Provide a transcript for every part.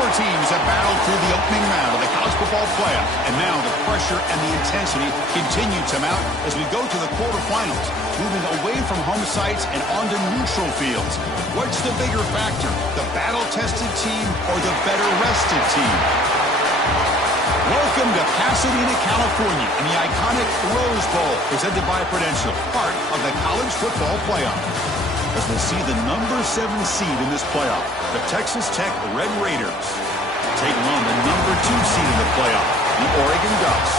Four teams have battled through the opening round of the college football playoff, and now the pressure and the intensity continue to mount as we go to the quarterfinals, moving away from home sites and onto neutral fields. What's the bigger factor, the battle-tested team or the better-rested team? Welcome to Pasadena, California, in the iconic Rose Bowl, presented by Prudential, part of the college football playoff. As we'll see the number 7 seed in this playoff, the Texas Tech Red Raiders, taking on the number 2 seed in the playoff, the Oregon Ducks.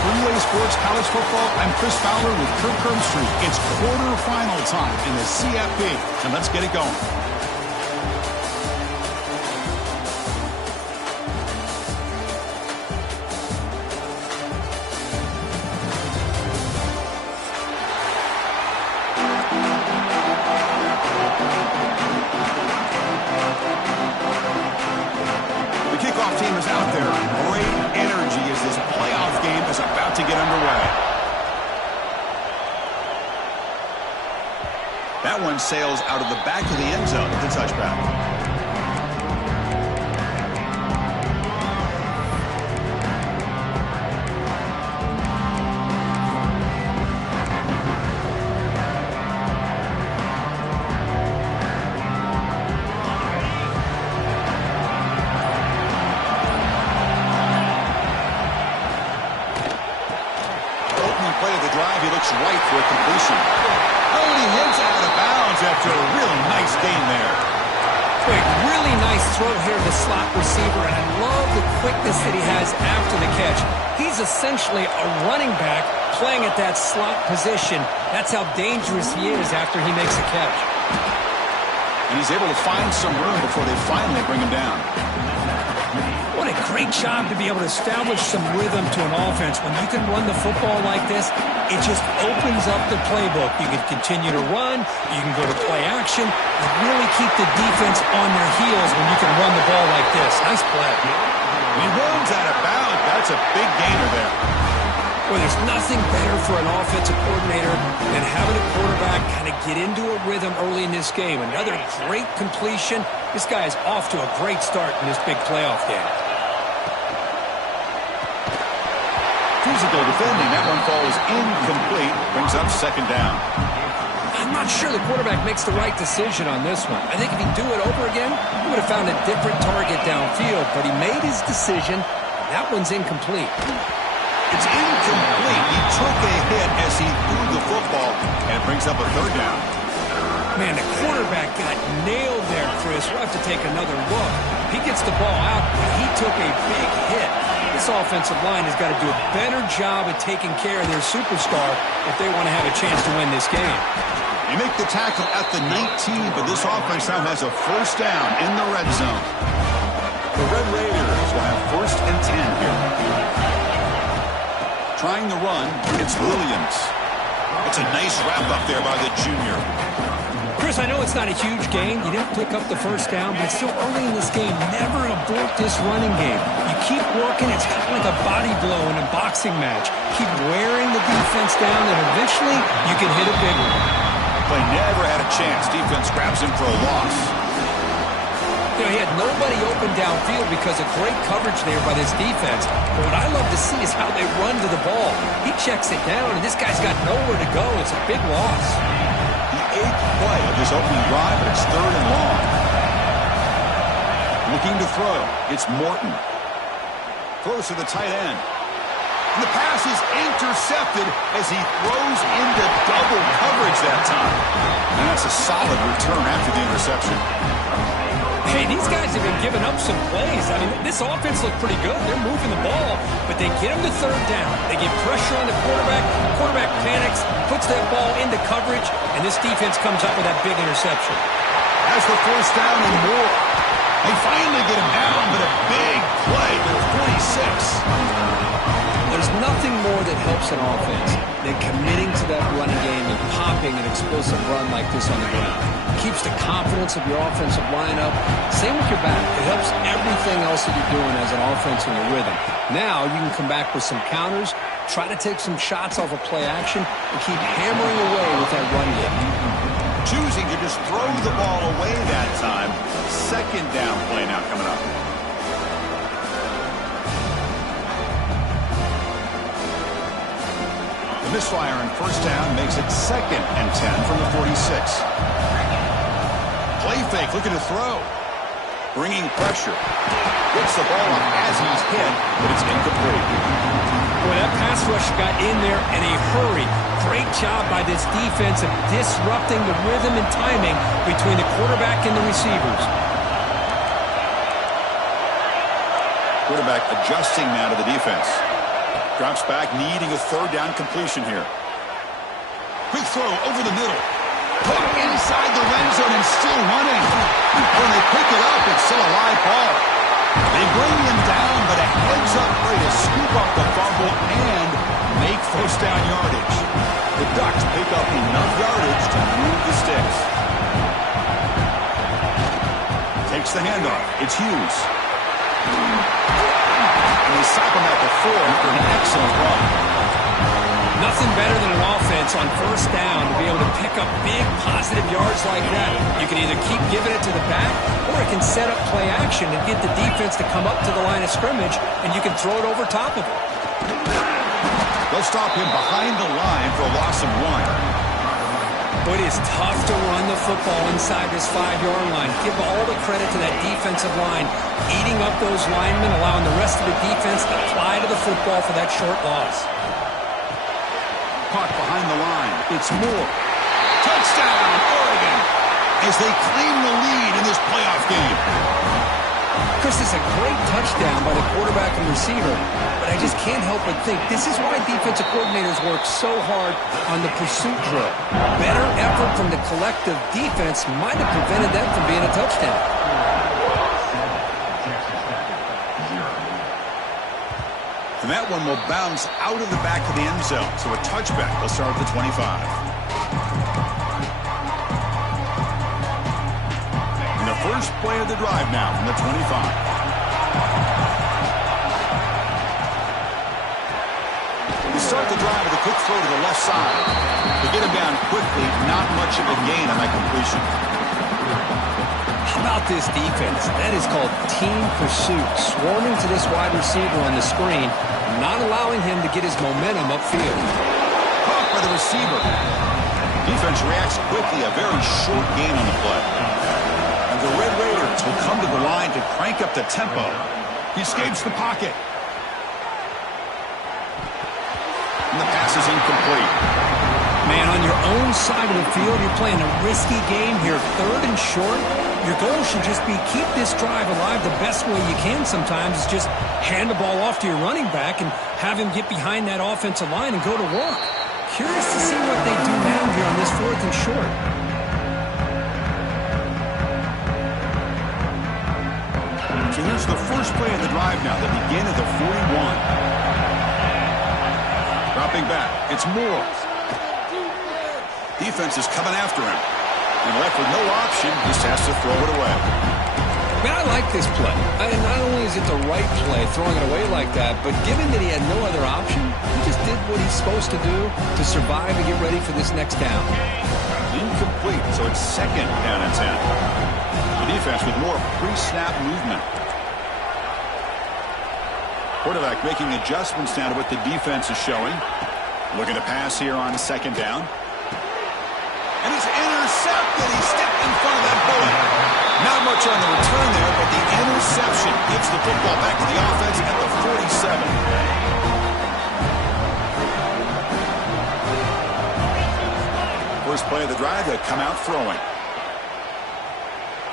Relay Sports College Football, I'm Chris Fowler with Kirk Herbstreit. It's quarterfinal time in the CFP, and let's get it going. That one sails out of the back of the end zone with the touchback. Opening play of the drive, he looks right for a completion. He hits out of bounds after a really nice gain there. Quick, really nice throw here to the slot receiver, and I love the quickness that he has after the catch. He's essentially a running back playing at that slot position. That's how dangerous he is after he makes a catch. And he's able to find some room before they finally bring him down. What a great job to be able to establish some rhythm to an offense. When you can run the football like this, it just opens up the playbook. You can continue to run. You can go to play action. You really keep the defense on their heels when you can run the ball like this. Nice play. He runs out of bounds. That's a big gainer there. Well, there's nothing better for an offensive coordinator than having a quarterback kind of get into a rhythm early in this game. Another great completion. This guy is off to a great start in this big playoff game. Physical defending. That one falls incomplete. Brings up second down. I'm not sure the quarterback makes the right decision on this one. I think if he'd do it over again, he would have found a different target downfield. But he made his decision. That one's incomplete. It's incomplete. He took a hit as he threw the football, and it brings up a third down. Man, the quarterback got nailed there, Chris. We'll have to take another look. He gets the ball out, but he took a big hit. This offensive line has got to do a better job of taking care of their superstar if they want to have a chance to win this game. You make the tackle at the 19, but this offense now has a first down in the red zone. The Red Raiders will have first and 10 here. Trying the run, it's Williams. It's a nice wrap-up there by the junior. Chris, I know it's not a huge game. You didn't pick up the first down, but it's still early in this game. Never abort this running game. You keep working. It's kind of like a body blow in a boxing match. Keep wearing the defense down, and eventually you can hit a big one. Play never had a chance. Defense grabs him for a loss. You know, he had nobody open downfield because of great coverage there by this defense. But what I love to see is how they run to the ball. He checks it down, and this guy's got nowhere to go. It's a big loss. The 8th play of this opening drive, but it's third and long. Looking to throw. It's Morton. Throws to the tight end. And the pass is intercepted as he throws into double coverage that time. And that's a solid return after the interception. Hey, these guys have been giving up some plays. I mean, this offense looked pretty good. They're moving the ball, but they get him to third down. They get pressure on the quarterback. The quarterback panics, puts that ball into coverage, and this defense comes up with that big interception. Has the first down and more. They finally get him down, but a big play to the 46. There's nothing more that helps an offense than committing to that running game and popping an explosive run like this on the ground. It keeps the confidence of your offensive lineup. Same with your back. It helps everything else that you're doing as an offense in your rhythm. Now you can come back with some counters, try to take some shots off of play action, and keep hammering away with that run game. Choosing to just throw the ball away that time. Second down play now coming up. The misfire on first down makes it 2nd and 10 from the 46. Play fake, looking to throw. Bringing pressure. Gets the ball up as he's hit, but it's incomplete. Boy, that pass rush got in there in a hurry. Great job by this defense of disrupting the rhythm and timing between the quarterback and the receivers. Quarterback adjusting now to the defense. Drops back, needing a 3rd down completion here. Quick throw over the middle. Put inside the red zone and still running. When they pick it up, it's still a live ball. They bring him down, but a heads-up play to scoop up the fumble and make first down yardage. The Ducks pick up enough yardage to move the sticks. Takes the handoff. It's Hughes. And they stop him at the 4 after an excellent run. Nothing better than an offense on first down to be able to pick up big positive yards like that. You can either keep giving it to the back, or it can set up play action and get the defense to come up to the line of scrimmage, and you can throw it over top of it. They'll stop him behind the line for a loss of 1. But it is tough to run the football inside this 5-yard line. Give all the credit to that defensive line, eating up those linemen, allowing the rest of the defense to fly to the football for that short loss. Caught behind the line. It's Moore. Touchdown, Oregon, as they claim the lead in this playoff game. Chris, it's a great touchdown by the quarterback and receiver, but I just can't help but think this is why defensive coordinators work so hard on the pursuit drill. Better effort from the collective defense might have prevented them from being a touchdown. And that one will bounce out of the back of the end zone. So a touchback will start at the 25. And the first play of the drive now from the 25. They start the drive with a quick throw to the left side. They get him down quickly, not much of a gain on that completion. How about this defense? That is called team pursuit. Swarming to this wide receiver on the screen, not allowing him to get his momentum upfield. Caught by the receiver. Defense reacts quickly, a very short gain on the play. And the Red Raiders will come to the line to crank up the tempo. He escapes the pocket. And the pass is incomplete. Man, on your own side of the field, you're playing a risky game here. 3rd and short. Your goal should just be keep this drive alive the best way you can sometimes. Is just hand the ball off to your running back and have him get behind that offensive line and go to work. Curious to see what they do now here on this 4th and short. So here's the first play of the drive now. They begin at the 41. Dropping back. It's Moore. Defense is coming after him. And left with no option, just has to throw it away. Man, I like this play. Not only is it the right play, throwing it away like that, but given that he had no other option, he just did what he's supposed to do to survive and get ready for this next down. Incomplete, so it's 2nd down and 10. The defense with more pre-snap movement. Quarterback making adjustments now to what the defense is showing. Looking to pass here on 2nd down. And he's intercepted. He stepped in front of that bullet. Not much on the return there, but the interception gives the football back to the offense at the 47. First play of the drive, they come out throwing.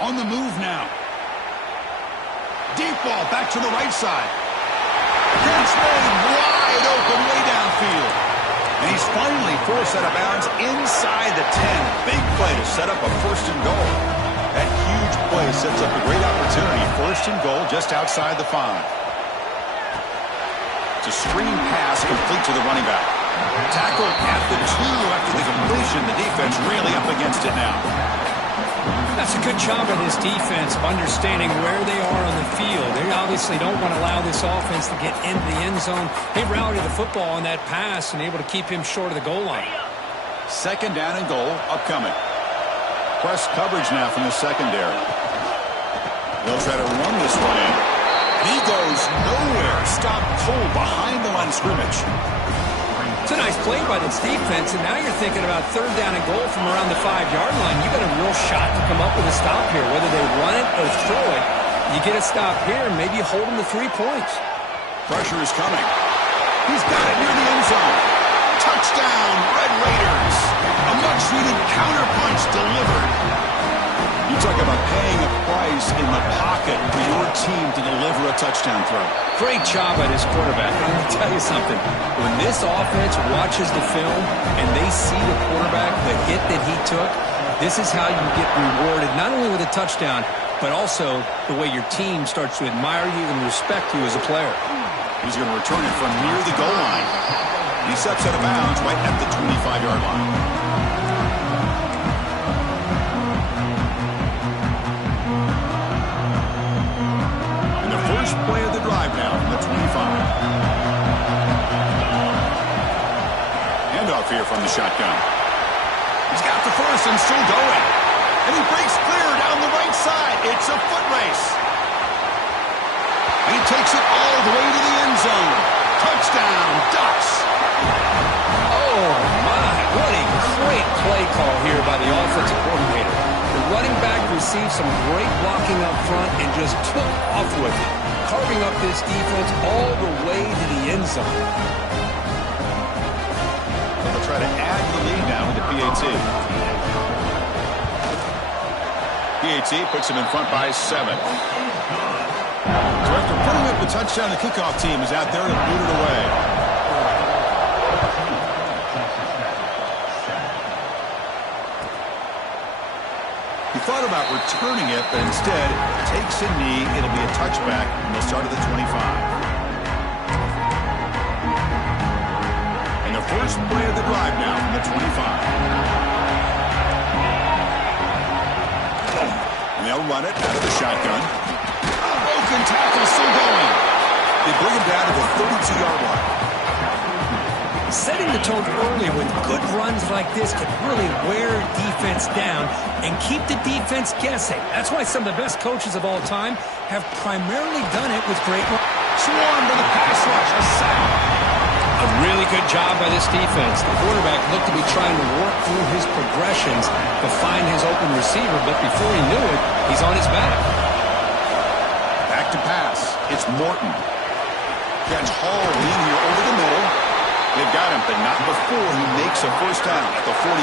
On the move now. Deep ball back to the right side. Catch made wide open way downfield. And he's finally forced out of bounds inside the 10. Big play to set up a 1st and goal. That huge play sets up a great opportunity. 1st and goal just outside the 5. It's a screen pass complete to the running back. Tackle at the 2 after the completion. The defense really up against it now. That's a good job of this defense of understanding where they are on the field. They obviously don't want to allow this offense to get into the end zone. They rallied the football on that pass and able to keep him short of the goal line. 2nd down and goal upcoming. Press coverage now from the secondary. They'll try to run this one in. He goes nowhere. Stopped cold behind the line of scrimmage. It's a nice play by this defense, and now you're thinking about third down and goal from around the 5-yard line. You got a real shot to come up with a stop here, whether they run it or throw it. You get a stop here, and maybe you hold them to 3 points. Pressure is coming. He's got it near the end zone. Touchdown, Red Raiders. A much-needed counterpunch delivered. You talk about paying a price in the pocket for your team to deliver a touchdown throw. Great job by this quarterback. I'm going to tell you something. When this offense watches the film and they see the quarterback, the hit that he took, this is how you get rewarded, not only with a touchdown, but also the way your team starts to admire you and respect you as a player. He's going to return it from near the goal line. He steps out of bounds right at the 25-yard line. First play of the drive now from the 25. Handoff here from the shotgun. He's got the first and still going. And he breaks clear down the right side. It's a foot race. And he takes it all the way to the end zone. Touchdown, Ducks. Oh, my. What a great play call here by the offensive coordinator. The running back received some great blocking up front and just took off with it, carving up this defense all the way to the end zone. They'll try to add the lead now with the PAT. PAT puts him in front by 7. So after putting up the touchdown, the kickoff team is out there to boot it away. He thought about returning it, but instead takes a knee. It'll be a touchback, and they'll start at the 25. And the first play of the drive now from the 25. And they'll run it out of the shotgun. Broken tackle still going. They bring him down to the 32-yard line. Setting the tone early with good runs like this can really wear defense down and keep the defense guessing. That's why some of the best coaches of all time have primarily done it with great runs. Swarmed by the pass rush. A sack. A really good job by this defense. The quarterback looked to be trying to work through his progressions to find his open receiver, but before he knew it, he's on his back. Back to pass. It's Morton. Catch Hall lean here over the middle. They've got him, but not before he makes a first down at the 41.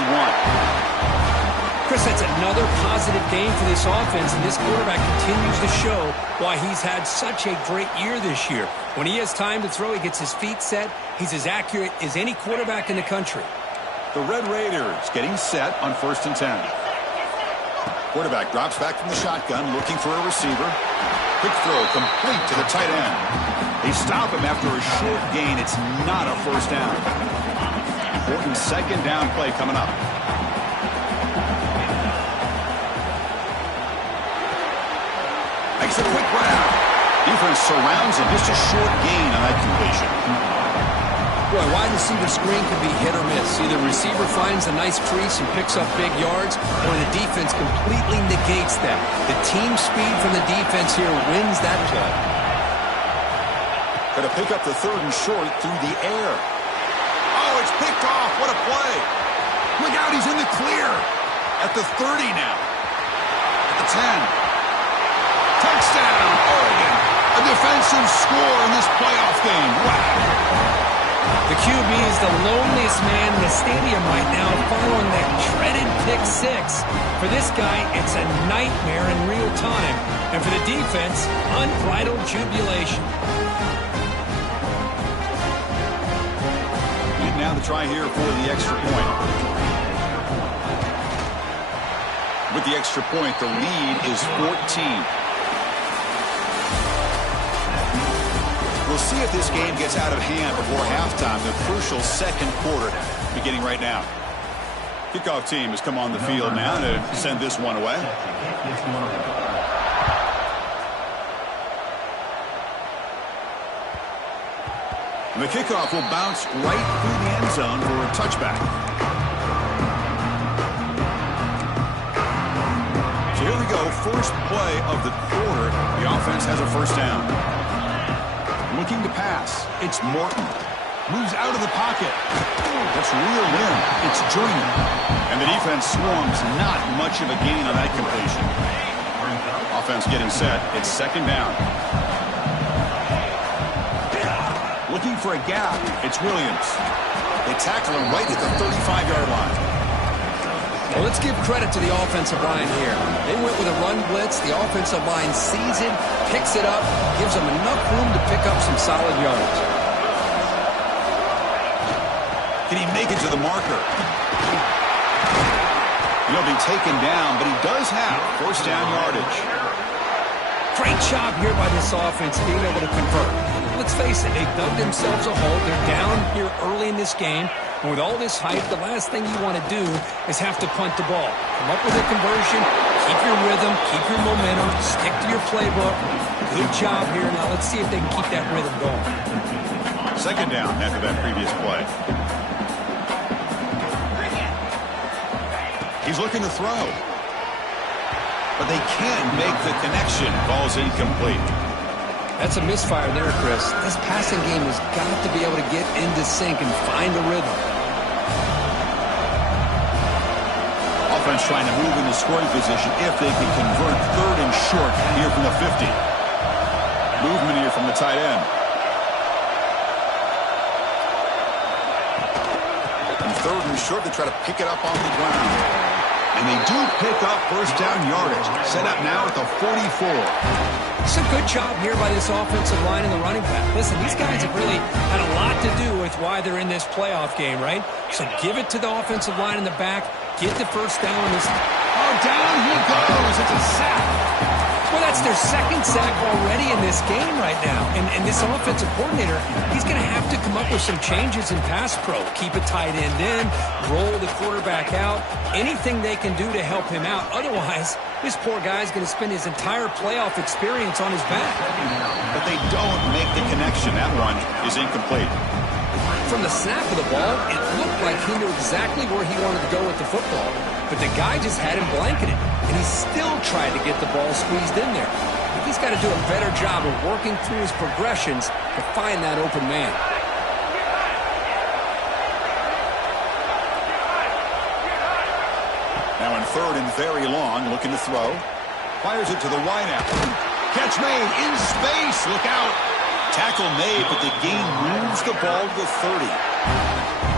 Chris, that's another positive game for this offense, and this quarterback continues to show why he's had such a great year this year. When he has time to throw, he gets his feet set. He's as accurate as any quarterback in the country. The Red Raiders getting set on 1st and 10. Quarterback drops back from the shotgun, looking for a receiver. Quick throw complete to the tight end. They stop him after a short gain. It's not a first down. Important second down play coming up. Makes a quick grab. Defense surrounds him. Just a short gain on that completion. Boy, wide receiver screen can be hit or miss. Either receiver finds a nice crease and picks up big yards, or the defense completely negates that. The team speed from the defense here wins that play. Got to pick up the 3rd and short through the air. Oh, it's picked off. What a play. Look out, he's in the clear. At the 30 now. At the 10. Touchdown, Oregon. A defensive score in this playoff game. Wow. The QB is the loneliest man in the stadium right now following that dreaded pick 6. For this guy, it's a nightmare in real time. And for the defense, unbridled jubilation. And now the try here for the extra point. With the extra point, the lead is 14. We'll see if this game gets out of hand before halftime. The crucial second quarter beginning right now. Kickoff team has come on the field now to send this one away. And the kickoff will bounce right through the end zone for a touchback. So here we go. First play of the quarter. The offense has a first down. Looking to pass. It's Morton. Moves out of the pocket. That's reeled in. It's Joyner. And the defense swarms. Not much of a gain on that completion. Offense getting set. It's second down. Looking for a gap. It's Williams. They tackle him right at the 35-yard line. Well, let's give credit to the offensive line here. They went with a run blitz. The offensive line sees it, picks it up, gives them enough room to pick up some solid yards. Can he make it to the marker? He'll be taken down, but he does have first down yardage. Great job here by this offense being able to convert. Let's face it, they've dug themselves a hole. They're down here early in this game. And with all this hype, the last thing you want to do is have to punt the ball. Come up with a conversion, keep your rhythm, keep your momentum, stick to your playbook. Good job here. Now let's see if they can keep that rhythm going. Second down after that previous play. He's looking to throw. But they can't make the connection. Ball's incomplete. That's a misfire there, Chris. This passing game has got to be able to get into sync and find a rhythm. Offense trying to move into scoring position if they can convert third and short here from the 50. Movement here from the tight end. And third and short, they try to pick it up on the ground. And they do pick up first down yardage. Set up now at the 44. It's a good job here by this offensive line and the running back. Listen, these guys have really had a lot to do with why they're in this playoff game, right? So give it to the offensive line in the back. Get the first down. Oh, down he goes. It's a sack. Well, that's their second sack already in this game right now. And this offensive coordinator, he's going to have to come up with some changes in pass pro. Keep a tight end in, roll the quarterback out, anything they can do to help him out. Otherwise, this poor guy's going to spend his entire playoff experience on his back. But they don't make the connection. That one is incomplete. From the snap of the ball, it looked like he knew exactly where he wanted to go with the football. But the guy just had him blanketed, and he still tried to get the ball squeezed in there. I think he's got to do a better job of working through his progressions to find that open man. Now in third and very long, looking to throw. Fires it to the wideout. Catch made in space. Look out. Tackle made, but the gain moves the ball to the 30.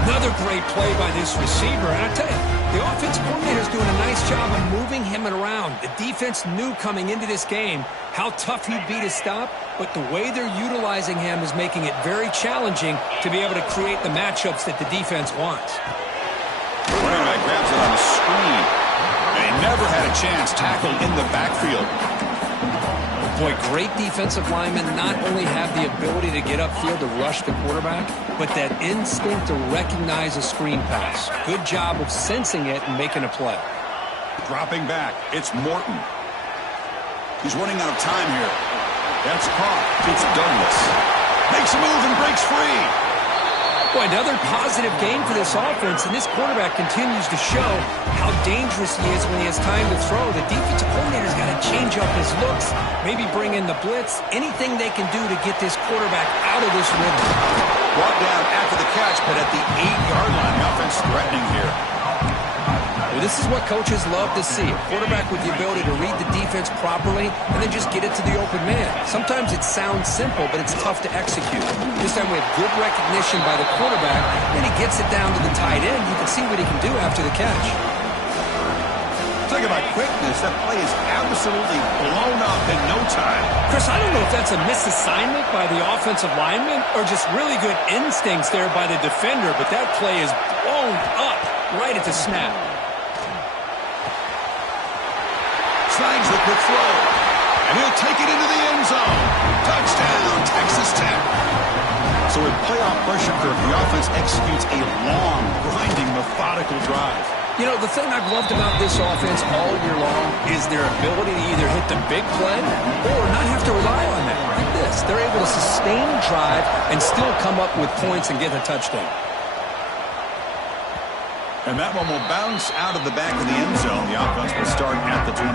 Another great play by this receiver. And I tell you, the offensive coordinator is doing a nice job of moving him around. The defense knew coming into this game how tough he'd be to stop, but the way they're utilizing him is making it very challenging to be able to create the matchups that the defense wants. Running back grabs it on the screen. And he never had a chance tackled in the backfield. Boy, great defensive linemen not only have the ability to get upfield to rush the quarterback, but that instinct to recognize a screen pass. Good job of sensing it and making a play. Dropping back, it's Morton. He's running out of time here. That's caught. It's Douglas. Makes a move and breaks free. Boy, another positive game for this offense, and this quarterback continues to show how dangerous he is when he has time to throw. The defensive coordinator's got to change up his looks, maybe bring in the blitz, anything they can do to get this quarterback out of this rhythm. Brought down after the catch, but at the 8-yard line, the offense threatening here. Well, this is what coaches love to see. A quarterback with the ability to read the defense properly and then just get it to the open man. Sometimes it sounds simple, but it's tough to execute. This time we have good recognition by the quarterback, and he gets it down to the tight end. You can see what he can do after the catch. Talk about quickness. That play is absolutely blown up in no time. Chris, I don't know if that's a misassignment by the offensive lineman or just really good instincts there by the defender, but that play is blown up right at the snap. Slides the quick throw, and he'll take it into the end zone. Touchdown, Texas Tech. So with playoff pressure curve, the offense executes a long, grinding, methodical drive. You know, the thing I've loved about this offense all year long is their ability to either hit the big play or not have to rely on that. Like this, they're able to sustain a drive and still come up with points and get a touchdown. And that one will bounce out of the back of the end zone. The offense will start at the 25.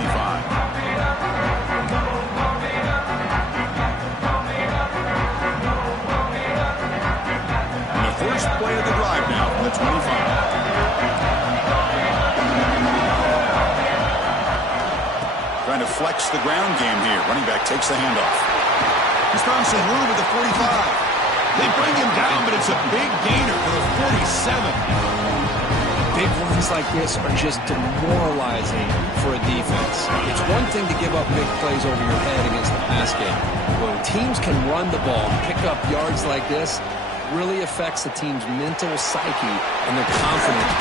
And the play of the drive now from the 25. Trying to flex the ground game here. Running back takes the handoff. He's found some room at the 45. They bring him down, but it's a big gainer for the 47. Big runs like this are just demoralizing for a defense. It's one thing to give up big plays over your head against the pass game. When teams can run the ball, pick up yards like this, really affects the team's mental psyche, and they're confident.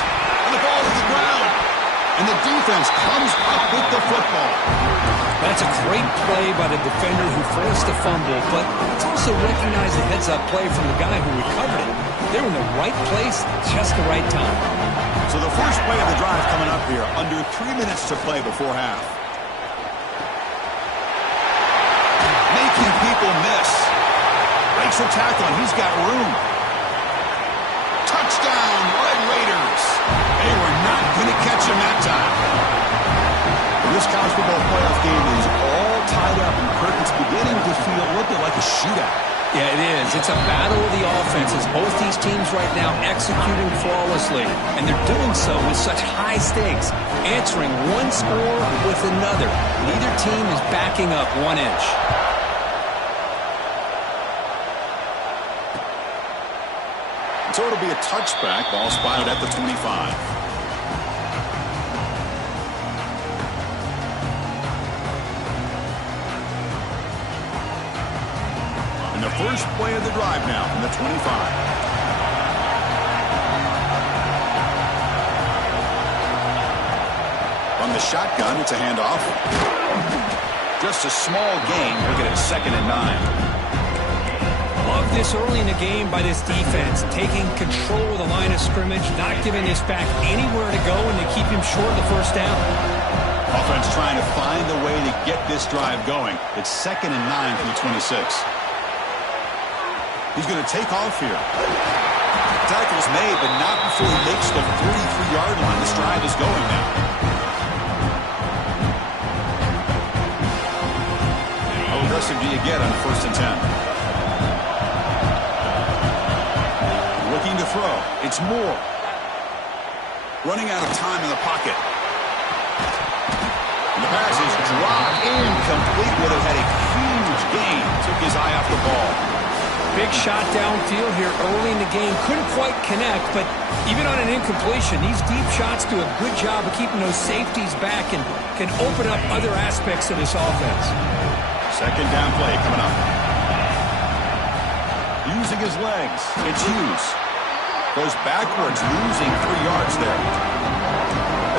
And the ball to the ground. And the defense comes up with the football. That's a great play by the defender who forced the fumble, but it's also recognized a heads-up play from the guy who recovered it. They were in the right place at just the right time. So the first play of the drive coming up here, under 3 minutes to play before half. Making people miss. Breaks a tackle, and he's got room. Touchdown, Red Raiders. They were not going to catch him that time. This college football playoff game is all tied up, and Kirk, it's beginning to feel a little bit like a shootout. Yeah, it is. It's a battle of the offenses. Both these teams right now executing flawlessly, and they're doing so with such high stakes, answering one score with another. Neither team is backing up 1 inch. So it'll be a touchback. Ball spotted at the 25. And the first play of the drive now from the 25. From the shotgun, it's a handoff. Just a small gain. Looking at 2nd and 9. Love this early in the game by this defense, taking control of the line of scrimmage, not giving this back anywhere to go, and they keep him short of the first down. Offense trying to find a way to get this drive going. It's 2nd and 9 from the 26. He's going to take off here. Tackle's made, but not before he makes the 33-yard line. This drive is going now. How aggressive do you get on 1st and 10? Looking to throw. It's Moore. Running out of time in the pocket. And the pass is dropped incomplete. Would have had a huge gain. Took his eye off the ball. Big shot downfield here early in the game. Couldn't quite connect, but even on an incompletion, these deep shots do a good job of keeping those safeties back and can open up other aspects of this offense. 2nd down play coming up. Using his legs. It's Hughes. Goes backwards, losing 3 yards there.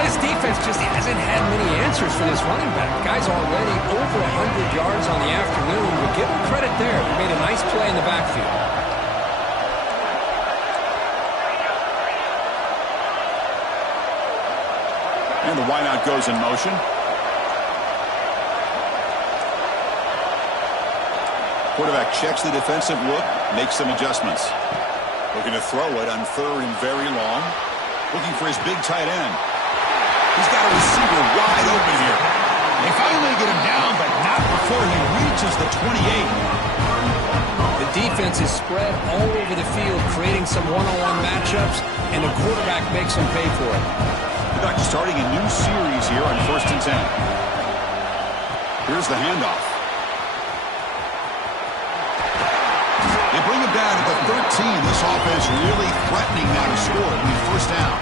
This defense just hasn't had many answers for this running back. Guy's already over 100 yards on the afternoon. We'll give him credit there. He made a nice play in the backfield. And the wideout goes in motion. Quarterback checks the defensive look, makes some adjustments. Looking to throw it on 3rd and very long. Looking for his big tight end. He's got a receiver wide open here. They finally get him down, but not before he reaches the 28. The defense is spread all over the field, creating some one-on-one matchups, and the quarterback makes them pay for it. The Ducks starting a new series here on 1st and 10. Here's the handoff. They bring him down at the 13. This offense really threatening now to score on the 1st down.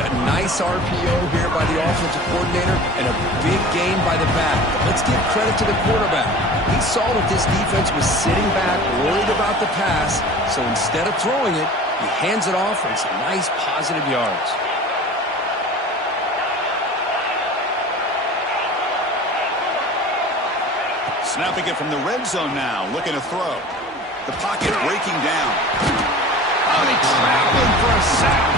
A nice RPO here by the offensive coordinator and a big gain by the back. But let's give credit to the quarterback. He saw that this defense was sitting back, worried about the pass, so instead of throwing it, he hands it off and some nice positive yards. Snapping it from the red zone now, looking to throw. The pocket breaking down. Oh, they trap him for a sack.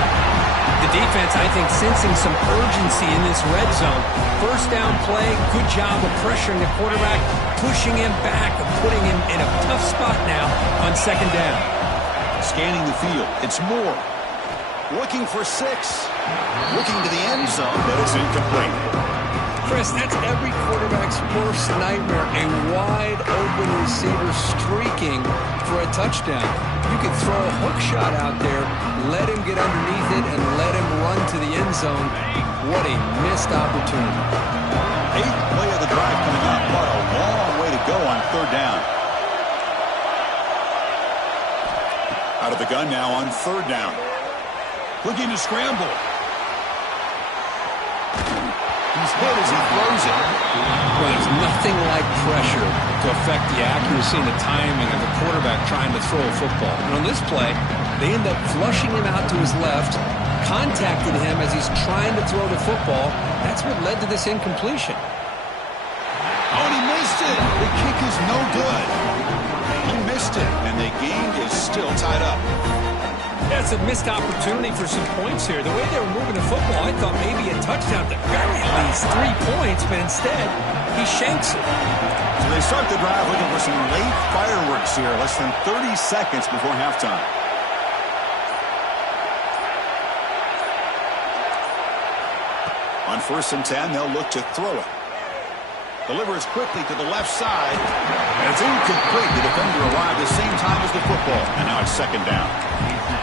The defense, I think, sensing some urgency in this red zone. 1st down play, good job of pressuring the quarterback, pushing him back, and putting him in a tough spot now on 2nd down. Scanning the field, it's Moore. Looking for 6. Looking to the end zone, but it's incomplete. Chris, that's every quarterback's worst nightmare, a wide-open receiver streaking for a touchdown. You could throw a hook shot out there, let him get underneath it, and let him run to the end zone. What a missed opportunity. 8th play of the drive coming up. What a long way to go on 3rd down. Out of the gun now on 3rd down. Looking to scramble. He's hit as he throws it. Well, there's nothing like pressure to affect the accuracy and the timing of the quarterback trying to throw a football. And on this play, they end up flushing him out to his left, contacted him as he's trying to throw the football. That's what led to this incompletion. Oh, and he missed it. The kick is no good. He missed it, and the game is still tied up. That's a missed opportunity for some points here. The way they were moving the football, I thought maybe a touchdown at the very least, 3 points, but instead, he shanks it. So they start the drive looking for some late fireworks here, less than 30 seconds before halftime. On 1st and 10, they'll look to throw it. Delivers quickly to the left side. And it's incomplete. The defender arrived at the same time as the football. And now it's 2nd down.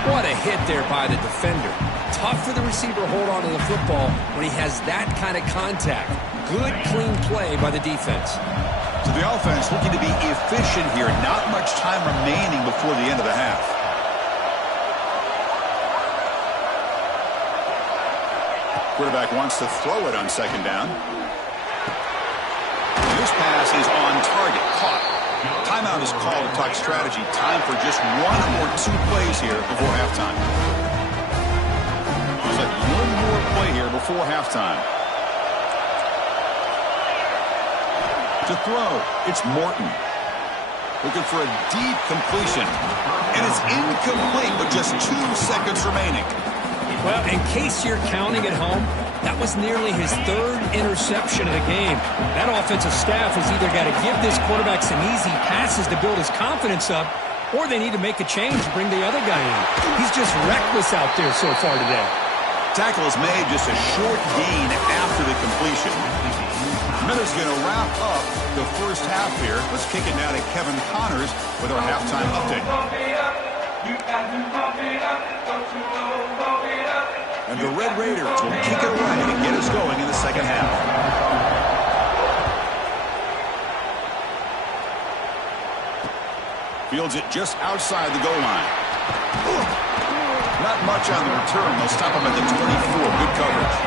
What a hit there by the defender. Tough for the receiver to hold on to the football when he has that kind of contact. Good, clean play by the defense. So the offense looking to be efficient here. Not much time remaining before the end of the half. Quarterback wants to throw it on 2nd down. This pass is on target. Caught. Timeout is called to talk strategy. Time for just 1 or 2 plays here before halftime. There's like 1 more play here before halftime. To throw, it's Morton. Looking for a deep completion. And it's incomplete with just 2 seconds remaining. Well, in case you're counting at home, that was nearly his 3rd interception of the game. That offensive staff has either got to give this quarterback some easy passes to build his confidence up, or they need to make a change to bring the other guy in. He's just reckless out there so far today. Tackle is made, just a short gain after the completion. Miller's going to wrap up the first half here. Let's kick it now to Kevin Connors with our halftime update. And the Red Raiders will kick it away and get us going in the 2nd half. Fields it just outside the goal line. Not much on the return. They'll stop him at the 24. Good coverage.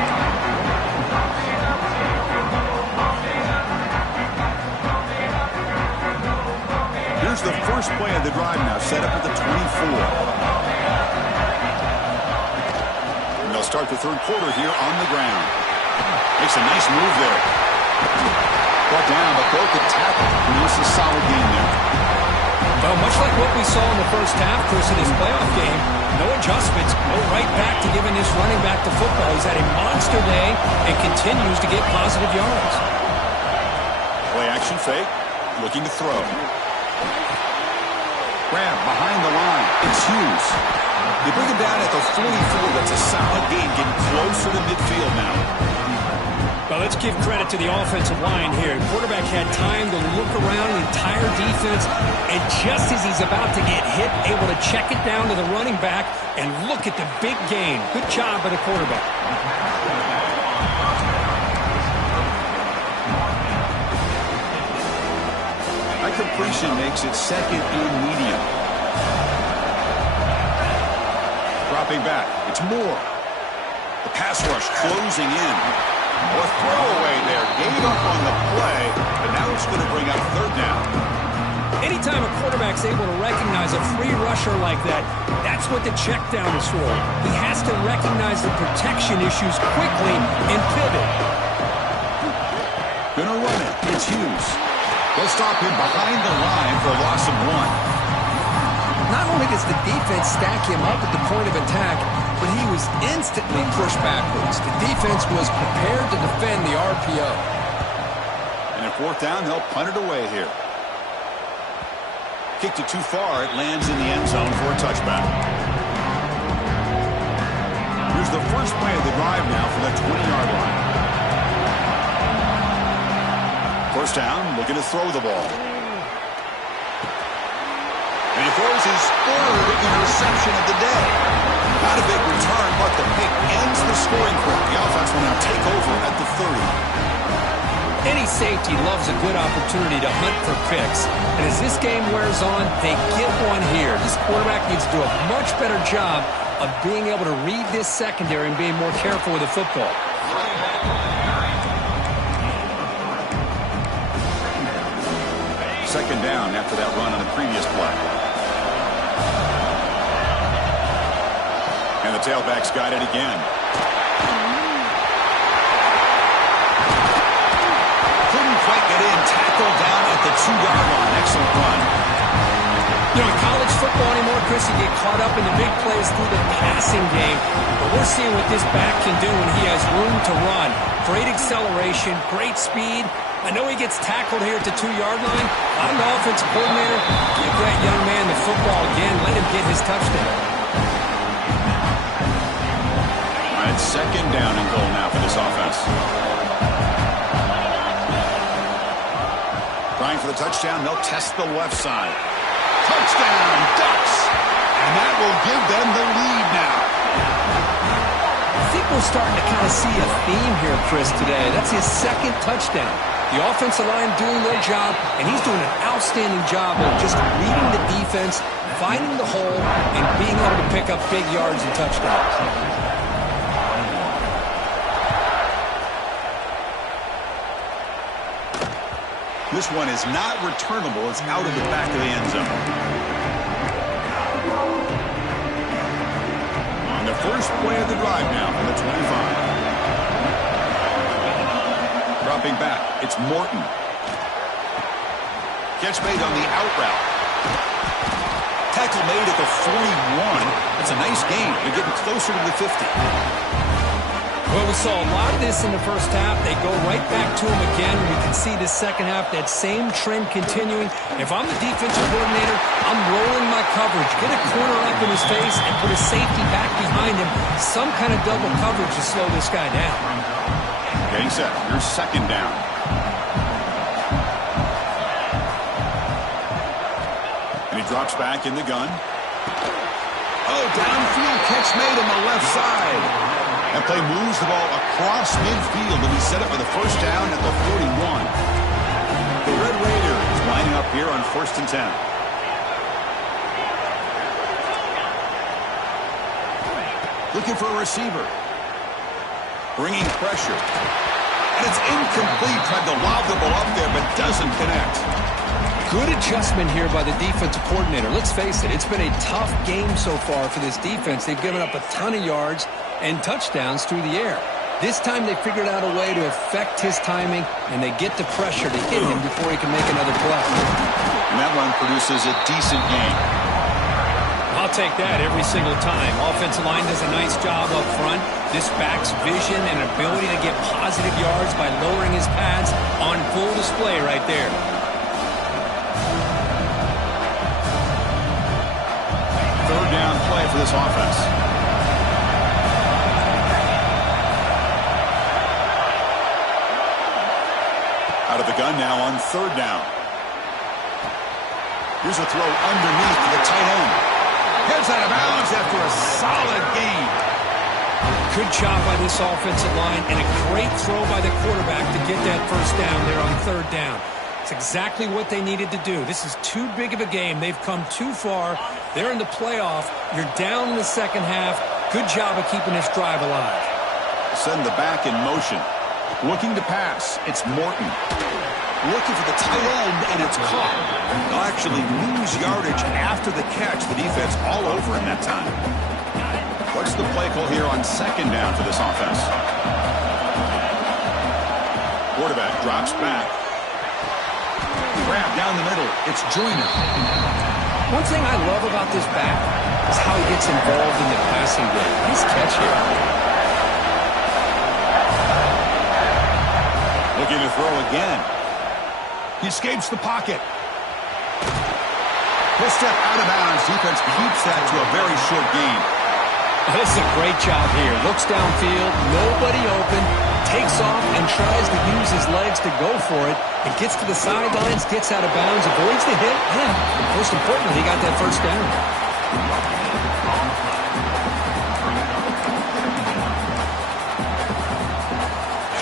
Here's the first play of the drive now, set up at the 24. Start the 3rd quarter here on the ground. Makes a nice move there. Brought down, but broke the tackle. Produces a solid game there. Well, much like what we saw in the first half, Chris, in his playoff game, no adjustments, go right back to giving this running back the football. He's had a monster day and continues to get positive yards. Play action fake, looking to throw. Grab behind the line. It's Hughes. They bring him down at the 44. That's a solid gain, getting closer to midfield now. Well, let's give credit to the offensive line here. The quarterback had time to look around the entire defense, and just as he's about to get hit, able to check it down to the running back, and look at the big gain. Good job by the quarterback. That completion makes it 2nd and medium. Dropping back. It's Moore. The pass rush closing in. A throwaway there. Gave up on the play, but now it's going to bring up 3rd down. Anytime a quarterback's able to recognize a free rusher like that, that's what the check down is for. He has to recognize the protection issues quickly and pivot. Gonna run it. It's Hughes. They'll stop him behind the line for a loss of 1. Not only does the defense stack him up at the point of attack, but he was instantly pushed backwards. The defense was prepared to defend the RPO. And at 4th down, they'll punt it away here. Kicked it too far. It lands in the end zone for a touchback. Here's the first play of the drive now for the 20-yard line. First down, looking to throw the ball. And he throws his third interception of the day. Not a big return, but the pick ends the scoring quarter. The offense will now take over at the 30. Any safety loves a good opportunity to hunt for picks. And as this game wears on, they get one here. This quarterback needs to do a much better job of being able to read this secondary and being more careful with the football. Second down after that run on the previous play. And the tailback's got it again. Couldn't quite get in. Tackled down at the 2-yard line. Excellent run. You know, in college football anymore, Chris, you get caught up in the big plays through the passing game. But we're seeing what this back can do when he has room to run. Great acceleration, great speed. I know he gets tackled here at the 2-yard line. I'm the offensive coordinator. Give that young man the football again. Let him get his touchdown. All right, second down and goal now for this offense. Trying for the touchdown. They'll test the left side. Touchdown, Ducks. And that will give them the lead now. I think we're starting to kind of see a theme here, Chris, today. That's his second touchdown. The offensive line doing their job, and he's doing an outstanding job of just reading the defense, finding the hole, and being able to pick up big yards and touchdowns. This one is not returnable. It's out of the back of the end zone. On the first play of the drive now from the 25. Dropping back, it's Morton. Catch made on the out route. Tackle made at the 41. That's a nice gain. They're getting closer to the 50. Well, we saw a lot of this in the first half. They go right back to him again. We can see the second half, that same trend continuing. If I'm the defensive coordinator, I'm rolling my coverage. Get a corner up in his face and put a safety back behind him. Some kind of double coverage to slow this guy down. Getting set. Here's second down. And he drops back in the gun. Oh, downfield catch made on the left side. That play moves the ball across midfield, and he set it for the first down at the 41. The Red Raiders lining up here on 1st and 10. Looking for a receiver. Bringing pressure. And it's incomplete. Tried to lob the ball up there, but doesn't connect. Good adjustment here by the defensive coordinator. Let's face it, it's been a tough game so far for this defense. They've given up a ton of yards and touchdowns through the air. This time they figured out a way to affect his timing, and they get the pressure to hit him before he can make another play. And that one produces a decent gain. I'll take that every single time. Offensive line does a nice job up front. This back's vision and ability to get positive yards by lowering his pads on full display right there. Third down play for this offense. Out of the gun now on third down. Here's a throw underneath to the tight end. Heads out of bounds after a solid gain. Good job by this offensive line and a great throw by the quarterback to get that first down there on third down. It's exactly what they needed to do. This is too big of a game. They've come too far. They're in the playoff. You're down in the second half. Good job of keeping this drive alive. Send the back in motion. Looking to pass. It's Morton. Looking for the tight end, and it's caught. They'll actually lose yardage after the catch. The defense all over him that time. What's the play call here on second down for this offense? Quarterback drops back. Grab down the middle. It's Joyner. One thing I love about this back is how he gets involved in the passing game. Nice catch here. Looking to throw again. He escapes the pocket. He'll step out of bounds. Defense keeps that to a very short gain. Oh, this is a great job here. Looks downfield, nobody open, takes off and tries to use his legs to go for it. It gets to the sidelines, gets out of bounds, avoids the hit, and most importantly, he got that first down.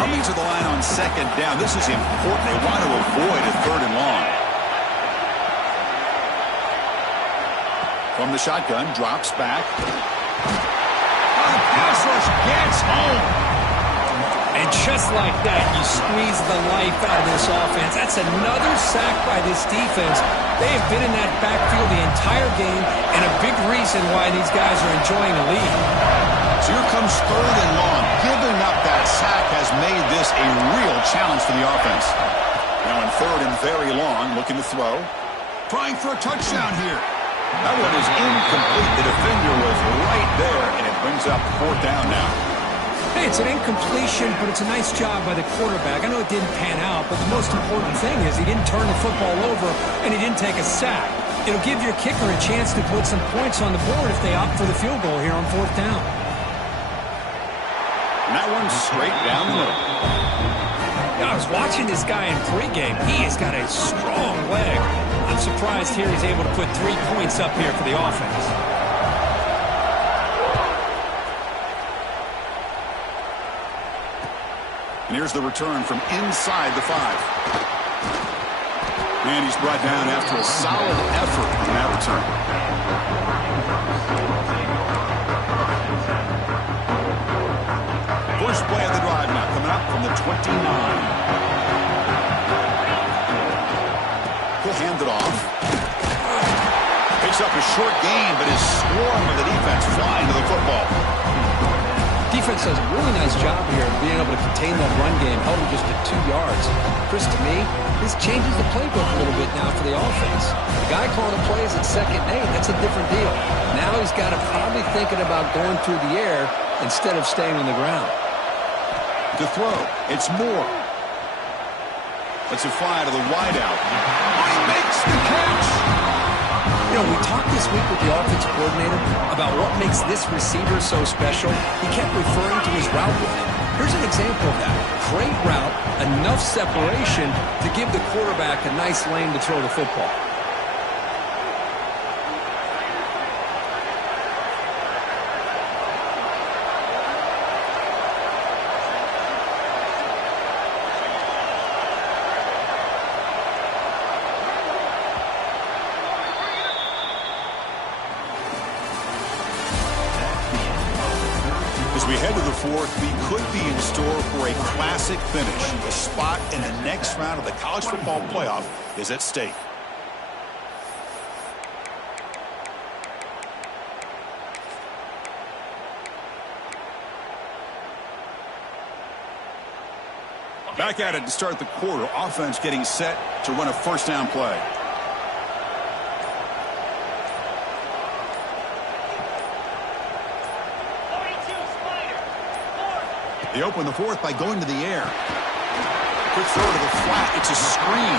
Coming to the line on second down. This is important. They want to avoid a third and long. From the shotgun, drops back. Pass rush gets home. And just like that, you squeeze the life out of this offense. That's another sack by this defense. They have been in that backfield the entire game, and a big reason why these guys are enjoying the lead. So here comes third and long. Giving up that sack has made this a real challenge for the offense. Now in third and very long, looking to throw. Trying for a touchdown here. That one is incomplete. The defender was right there, and it brings up fourth down now. Hey, it's an incompletion, but it's a nice job by the quarterback. I know it didn't pan out, but the most important thing is he didn't turn the football over, and he didn't take a sack. It'll give your kicker a chance to put some points on the board if they opt for the field goal here on fourth down. And that one's straight down the middle. I was watching this guy in pregame. He has got a strong leg. I'm surprised here he's able to put 3 points up here for the offense. And here's the return from inside the 5. And he's brought down after a solid effort on that return. First play of the drive now coming up from the 29. He'll hand it off. Picks up a short gain, but his swarm of the defense flying to the football. Defense does a really nice job here of being able to contain that run game, held him just at 2 yards. Chris, to me, this changes the playbook a little bit now for the offense. The guy calling the plays at 2nd and 8, that's a different deal. Now he's got to probably thinking about going through the air instead of staying on the ground. To throw, it's Moore. Lets it fly to the wideout. He makes the catch. You know, we talked this week with the offensive coordinator about what makes this receiver so special. He kept referring to his route with him. Here's an example of that. Great route, enough separation to give the quarterback a nice lane to throw the football. As we head to the fourth, we could be in store for a classic finish. A spot in the next round of the college football playoff is at stake. Back at it to start the quarter. Offense getting set to run a first down play. They open the fourth by going to the air. Quick throw to the flat. It's a screen.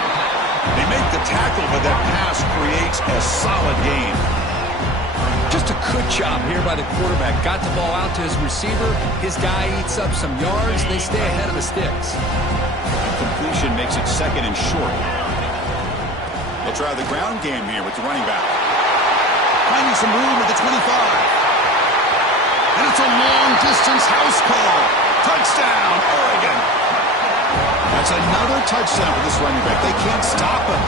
They make the tackle, but that pass creates a solid gain. Just a good job here by the quarterback. Got the ball out to his receiver. His guy eats up some yards. They stay ahead of the sticks. Completion makes it 2nd and short. They'll try the ground game here with the running back. Finding some room at the 25. And it's a long-distance house call. Touchdown, Oregon. That's another touchdown for this running back. They can't stop him.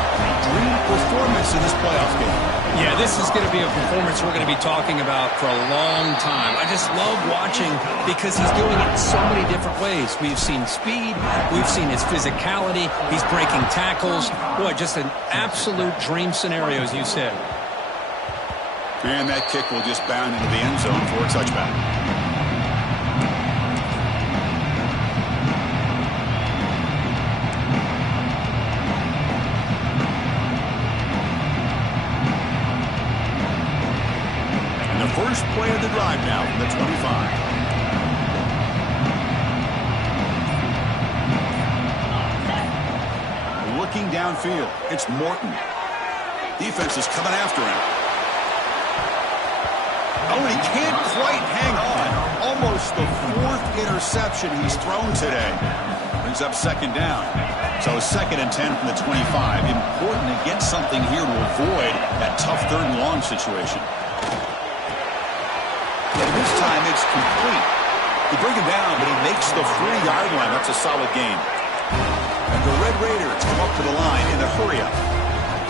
Dream performance in this playoff game. Yeah, this is going to be a performance we're going to be talking about for a long time. I just love watching because he's doing it in so many different ways. We've seen speed. We've seen his physicality. He's breaking tackles. Boy, just an absolute dream scenario, as you said. And that kick will just bound into the end zone for a touchback. And the first play of the drive now from the 25. Looking downfield, it's Morton. Defense is coming after him. A Oh, and he can't quite hang on. Almost the fourth interception he's thrown today. Brings up second down. So 2nd and 10 from the 25. Important to get something here to avoid that tough 3rd and long situation. And this time it's complete. They bring him down, but he makes the 40-yard line. That's a solid gain. And the Red Raiders come up to the line in a hurry-up.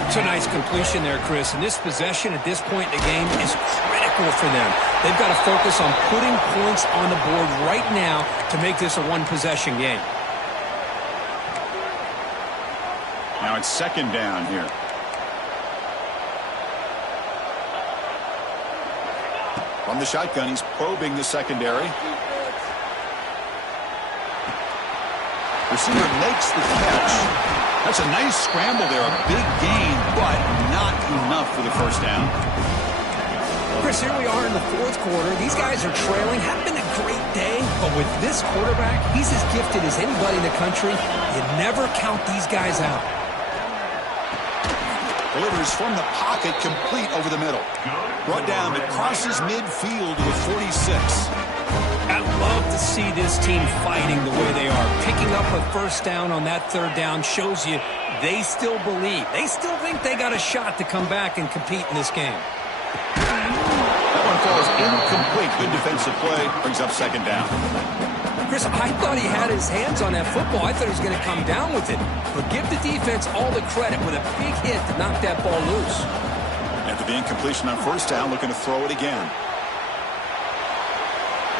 It's a nice completion there, Chris. And this possession at this point in the game is critical for them. They've got to focus on putting points on the board right now to make this a one-possession game. Now it's 2nd down here. From the shotgun, he's probing the secondary. Receiver makes the catch. That's a nice scramble there, a big gain, but not enough for the first down. Chris, here we are in the 4th quarter. These guys are trailing. Haven't been a great day, but with this quarterback, he's as gifted as anybody in the country. You never count these guys out. Delivers from the pocket, complete over the middle. Brought down, but crosses midfield to the 46. I love to see this team fighting the way they are. Picking up a first down on that 3rd down shows you they still believe. They still think they got a shot to come back and compete in this game. That one falls incomplete. Good defensive play. Brings up 2nd down. Chris, I thought he had his hands on that football. I thought he was going to come down with it. But give the defense all the credit with a big hit to knock that ball loose. After the incompletion on 1st down, looking to throw it again.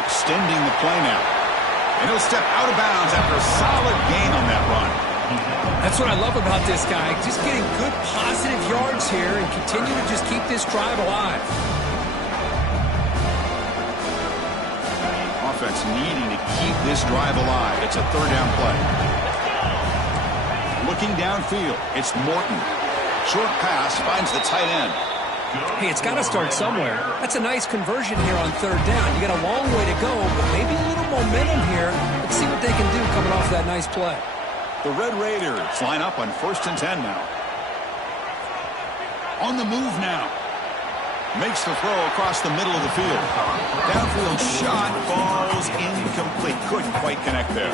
Extending the play now. And he'll step out of bounds after a solid gain on that run. That's what I love about this guy. Just getting good positive yards here and continue to just keep this drive alive. Offense needing to keep this drive alive. It's a 3rd down play. Looking downfield, it's Morton. Short pass finds the tight end. Hey, it's got to start somewhere. That's a nice conversion here on 3rd down. You got a long way to go, but maybe a little momentum here. Let's see what they can do coming off that nice play. The Red Raiders line up on 1st and 10 now. On the move now. Makes the throw across the middle of the field. Downfield shot falls incomplete. Couldn't quite connect there.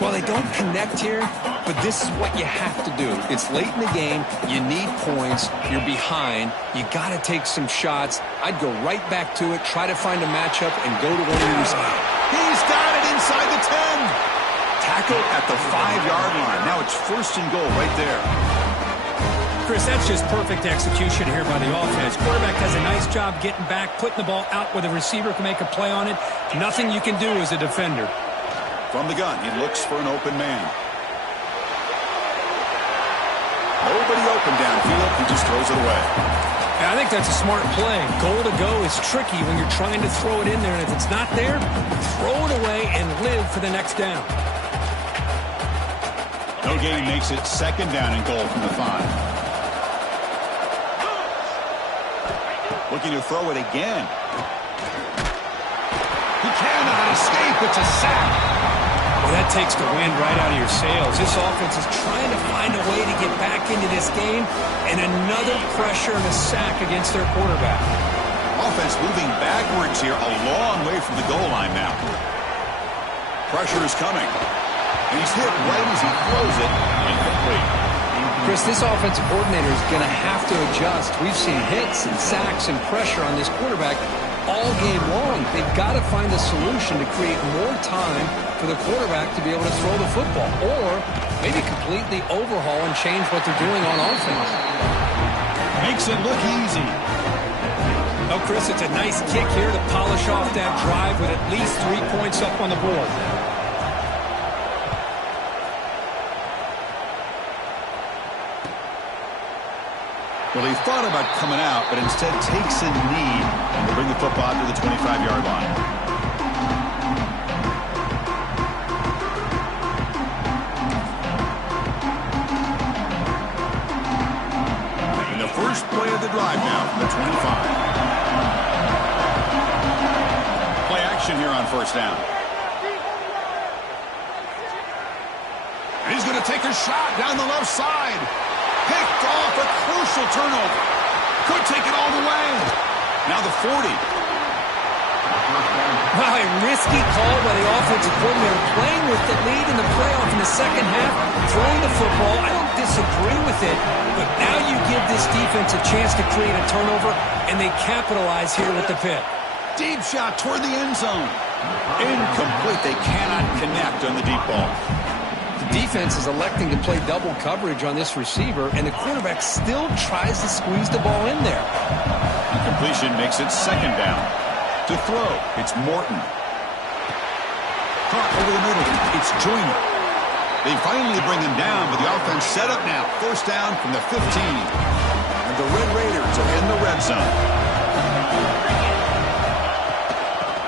Well, they don't connect here, but this is what you have to do. It's late in the game. You need points. You're behind. You got to take some shots. I'd go right back to it, try to find a matchup, and go to one of yours out. He's got it inside the 10. Tackle at the 5-yard line. Now it's 1st and goal right there. Chris, that's just perfect execution here by the offense. Quarterback does a nice job getting back, putting the ball out where the receiver can make a play on it. Nothing you can do as a defender. From the gun, he looks for an open man. Nobody open downfield. He just throws it away. Yeah, I think that's a smart play. Goal to go is tricky when you're trying to throw it in there, and if it's not there, throw it away and live for the next down. No gain makes it 2nd down and goal from the 5. Looking to throw it again. He cannot escape. It's a sack. Well, that takes the wind right out of your sails. This offense is trying to find a way to get back into this game, and another pressure and a sack against their quarterback. Offense moving backwards here, a long way from the goal line now. Pressure is coming. And he's hit right as he throws it. Incomplete. Chris, this offensive coordinator is going to have to adjust. We've seen hits and sacks and pressure on this quarterback all game long. They've got to find a solution to create more time for the quarterback to be able to throw the football, or maybe completely overhaul and change what they're doing on offense. Makes it look easy. Oh, Chris, it's a nice kick here to polish off that drive with at least 3 points up on the board. Well, he thought about coming out, but instead takes a knee and will bring the football to the 25-yard line. And the first play of the drive now from the 25. Play action here on 1st down. And he's going to take a shot down the left side. Picked off, a crucial turnover. Could take it all the way. Now the 40. Wow, a risky call by the offensive coordinator, playing with the lead in the playoff in the second half, throwing the football. I don't disagree with it, but now you give this defense a chance to create a turnover, and they capitalize here with the pick. Deep shot toward the end zone. Incomplete. They cannot connect on the deep ball. The defense is electing to play double coverage on this receiver, and the quarterback still tries to squeeze the ball in there. Incompletion makes it second down. To throw, it's Morton. Caught over the middle. It's Joyner. They finally bring him down, but the offense set up now. First down from the 15. And the Red Raiders are in the red zone.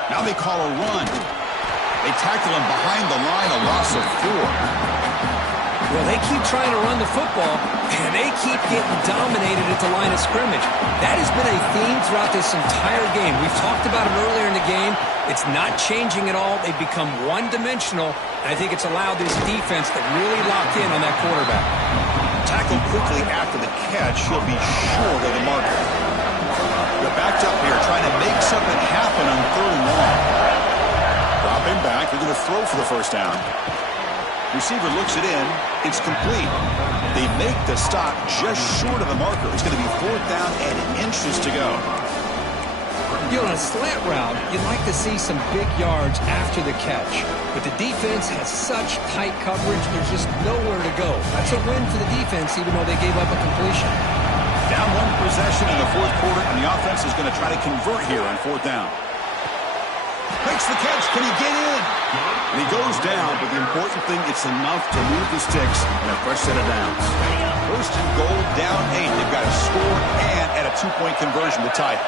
Now they call a run. They tackle him behind the line, a loss of 4. Well, they keep trying to run the football, and they keep getting dominated at the line of scrimmage. That has been a theme throughout this entire game. We've talked about it earlier in the game. It's not changing at all. They've become one-dimensional, and I think it's allowed this defense to really lock in on that quarterback. Tackled quickly after the catch. He'll be short of the marker. They're backed up here trying to make something happen on 3rd and long. Drop him back. They're going to throw for the first down. Receiver looks it in. It's complete. They make the stop just short of the marker. It's going to be 4th down and inches to go. You know, on a slant route, you'd like to see some big yards after the catch. But the defense has such tight coverage, there's just nowhere to go. That's a win for the defense, even though they gave up a completion. Down 1 possession in the 4th quarter, and the offense is going to try to convert here on 4th down. Makes the catch. Can he get in? And he goes down, but the important thing, it's enough to move the sticks and a fresh set of downs. 1st and goal, down 8. They've got to score and at a 2-point conversion to tie.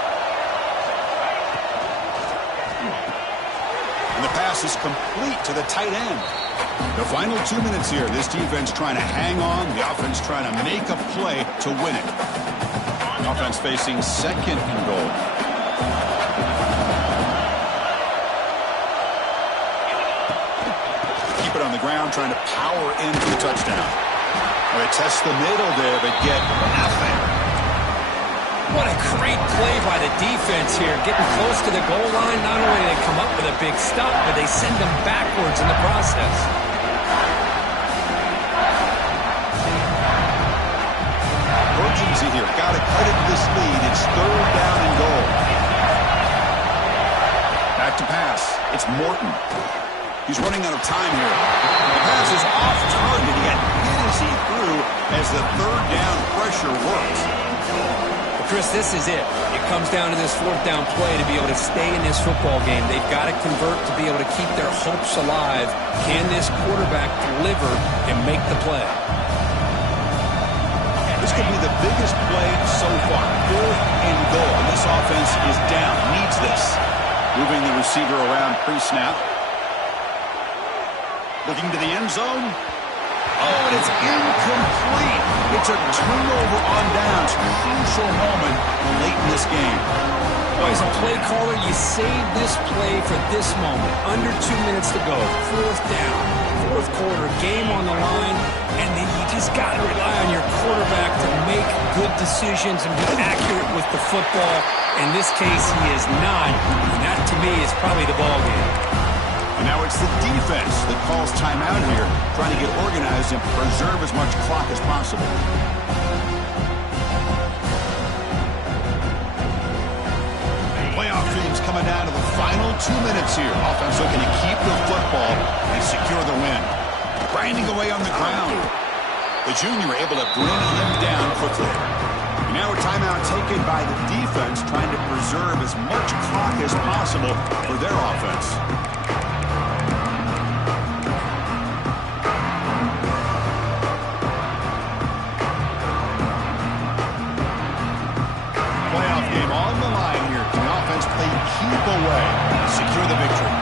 And the pass is complete to the tight end. The final 2 minutes here. This defense trying to hang on. The offense trying to make a play to win it. Offense facing 2nd and goal. On the ground, trying to power in for the touchdown. They test the middle there, but get nothing. What a great play by the defense here. Getting close to the goal line, not only do they come up with a big stop, but they send them backwards in the process. Urgency here. Got to cut it this lead. It's 3rd down and goal. Back to pass. It's Morton. He's running out of time here. The pass is off target. He got hit as he threw as the 3rd down pressure works. Well, Chris, this is it. It comes down to this 4th down play to be able to stay in this football game. They've got to convert to be able to keep their hopes alive. Can this quarterback deliver and make the play? This could be the biggest play so far. 4th and goal. This offense is down. Needs this. Moving the receiver around pre-snap. Looking to the end zone. Oh, and it's incomplete. It's a turnover on downs. Crucial moment late in this game. Boy, as a play caller, you save this play for this moment. Under 2 minutes to go. 4th down. 4th quarter. Game on the line. And then you just got to rely on your quarterback to make good decisions and be accurate with the football. In this case, he is not. And that, to me, is probably the ball game. And now it's the defense that calls timeout here, trying to get organized and preserve as much clock as possible. Playoff dreams coming down to the final 2 minutes here. Offense looking to keep the football and secure the win. Grinding away on the ground. The junior able to bring him down quickly. And now a timeout taken by the defense, trying to preserve as much clock as possible for their offense. Keep away, secure the victory.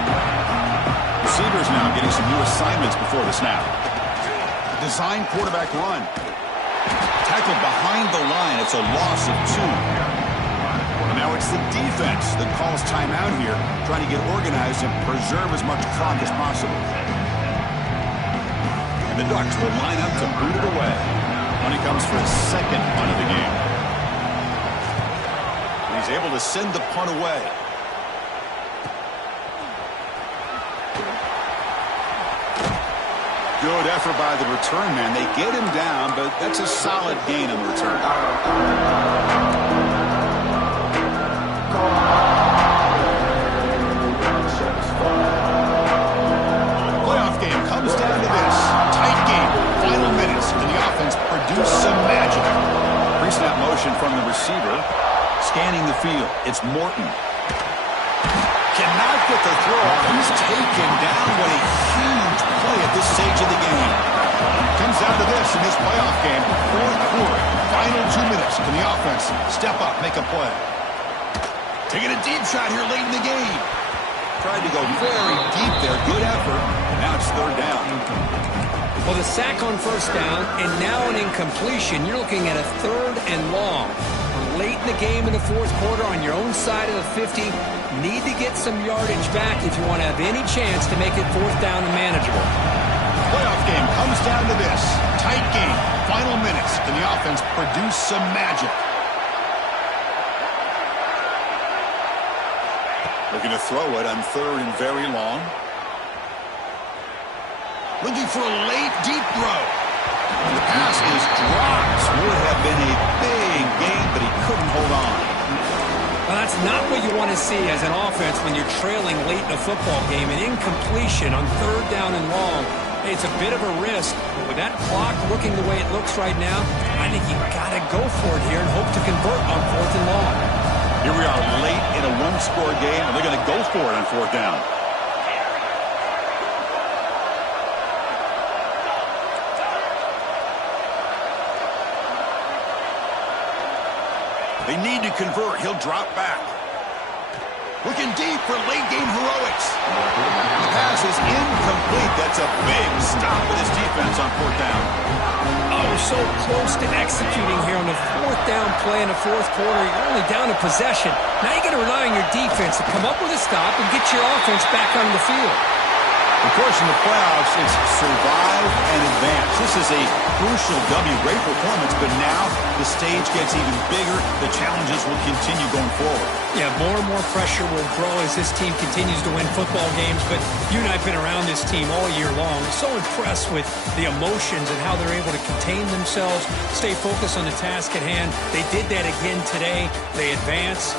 Receivers now getting some new assignments before the snap. Design quarterback run. Tackled behind the line. It's a loss of 2. And now it's the defense that calls timeout here, trying to get organized and preserve as much clock as possible. And the Ducks will line up to boot it away when he comes for his 2nd punt of the game. He's He's able to send the punt away. Good effort by the return man. They get him down, but that's a solid gain on the return. Playoff game comes down to this. Tight game. Final minutes. Can the offense produce some magic? Pre-snap motion from the receiver. Scanning the field. It's Morton. Cannot get the throw off. He's taken down. What a huge play at this stage of the game. Comes down to this in this playoff game. Fourth quarter. Final 2 minutes. Can the offense step up, make a play? Taking a deep shot here late in the game. Tried to go very deep there. Good effort. And now it's third down. Well, the sack on first down, and now an incompletion. You're looking at a 3rd and long. Late in the game in the fourth quarter on your own side of the 50. Need to get some yardage back if you want to have any chance to make it fourth down and manageable. Playoff game comes down to this. Tight game. Final minutes. Can the offense produce some magic? Looking to throw it on 3rd and very long. Looking for a late, deep throw. The pass is dropped. Would have been a big gain, but he couldn't hold on. Well, that's not what you want to see as an offense when you're trailing late in a football game. An incompletion on 3rd down and long. It's a bit of a risk. But with that clock looking the way it looks right now, I think you've got to go for it here and hope to convert on 4th and long. Here we are late in a one-score game, and they're going to go for it on 4th down. They need to convert. He'll drop back. Looking deep for late-game heroics. The pass is incomplete. That's a big stop with his defense on 4th down. Oh, so close to executing here on the 4th down play in the fourth quarter. You're only down a possession. Now you're going to rely on your defense to come up with a stop and get your offense back on the field. Of course, in the playoffs, it's survive and advance. This is a crucial W. Great performance, but now the stage gets even bigger. The challenges will continue going forward. Yeah, more and more pressure will grow as this team continues to win football games, but you and I have been around this team all year long. So impressed with the emotions and how they're able to contain themselves, stay focused on the task at hand. They did that again today. They advance.